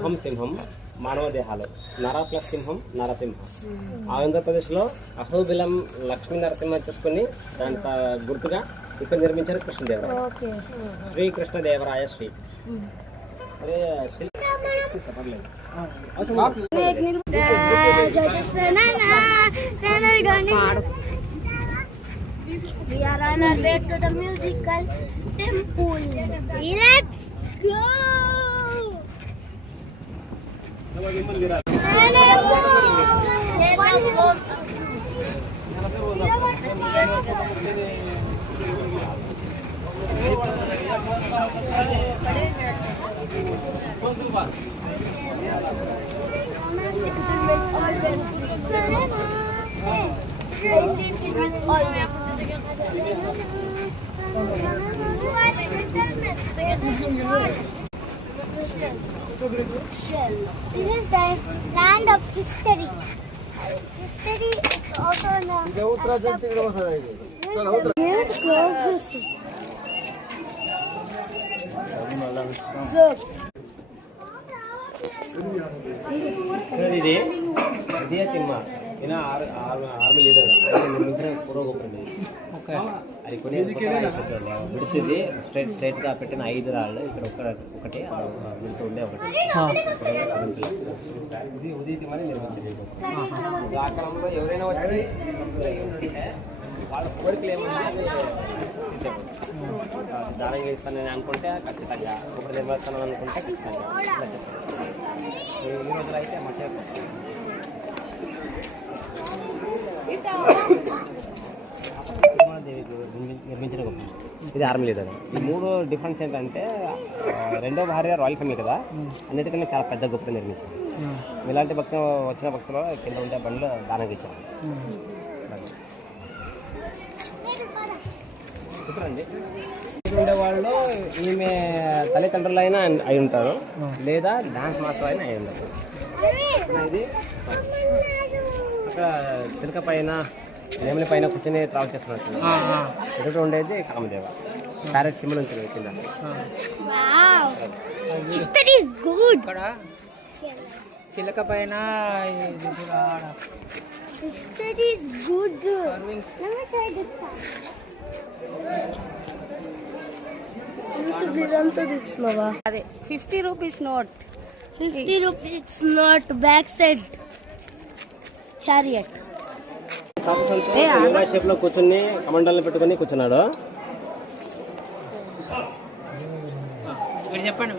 సింహం సింహం మానవ దేహాలు, నర ప్లస్ సింహం నరసింహ. ఆంధ్రప్రదేశ్లో అహోబిలం లక్ష్మీ నరసింహ చూసుకుని దాని గుర్తుగా ఇక్కడ నిర్మించారు కృష్ణదేవరాయ. శ్రీకృష్ణదేవరాయ శ్రీ. అదే We are on our way to the musical temple. Let's go! This is the land of history. History is also known as ఇది ఇదే తిమ్మ ఈయన ఆర్మీ లీడర్ నిర్మించిన పూర్వగోపురం ఇది. అది కొన్ని విడుతుంది స్ట్రైట్ గా పెట్టిన 5 రాళ్ళు ఇక్కడ ఒకటి విడుతూ ఉండే ఒకటి. ఇది ఉదయ తిమ్మని నిర్మించింది. ఆ కాలంలో ఎవరైనా వచ్చి వాళ్ళ కోరికలు ఏమన్నా దానంగా ఇస్తానని అనుకుంటే ఖచ్చితంగా, ఒకటి నిర్మిస్తానని అనుకుంటే ఖచ్చితంగా. ఈ రోజులు అయితే మంచిగా నిర్మించిన గొప్ప. ఇది ఆర్మీ లీడర్. ఈ 3 డిఫరెన్స్ ఏంటంటే, రెండో భార్య రాయల్ ఫ్యామిలీ కదా, అన్నిటికన్నా చాలా పెద్ద గొప్ప నిర్మించారు. ఇలాంటి భక్తులు వచ్చిన భక్తులు కింద ఉండే బండ్లు దానంగా ఇచ్చారు. చూడండి, ఉండేవాళ్ళు ఈమె తల్లిదండ్రులు అయినా అయి ఉంటారు, లేదా డాన్స్ మాస్టర్ అయినా అయి ఉంటారు. ఇది అక్కడ చిలక పైన నేమలి పైన కూర్చొని ట్రావెల్ చేస్తున్నట్టు ఎదుట ఉండేది కామదేవ. ప్యారెట్ సింబల్ ఉంటుంది కింద. చిలక పైన అదే 50 rupees note. 50 rupees note back side chariot. Shape లో కూర్చొని కమండల్ని పెట్టుకుని కూర్చున్నాడు. చెప్పండి.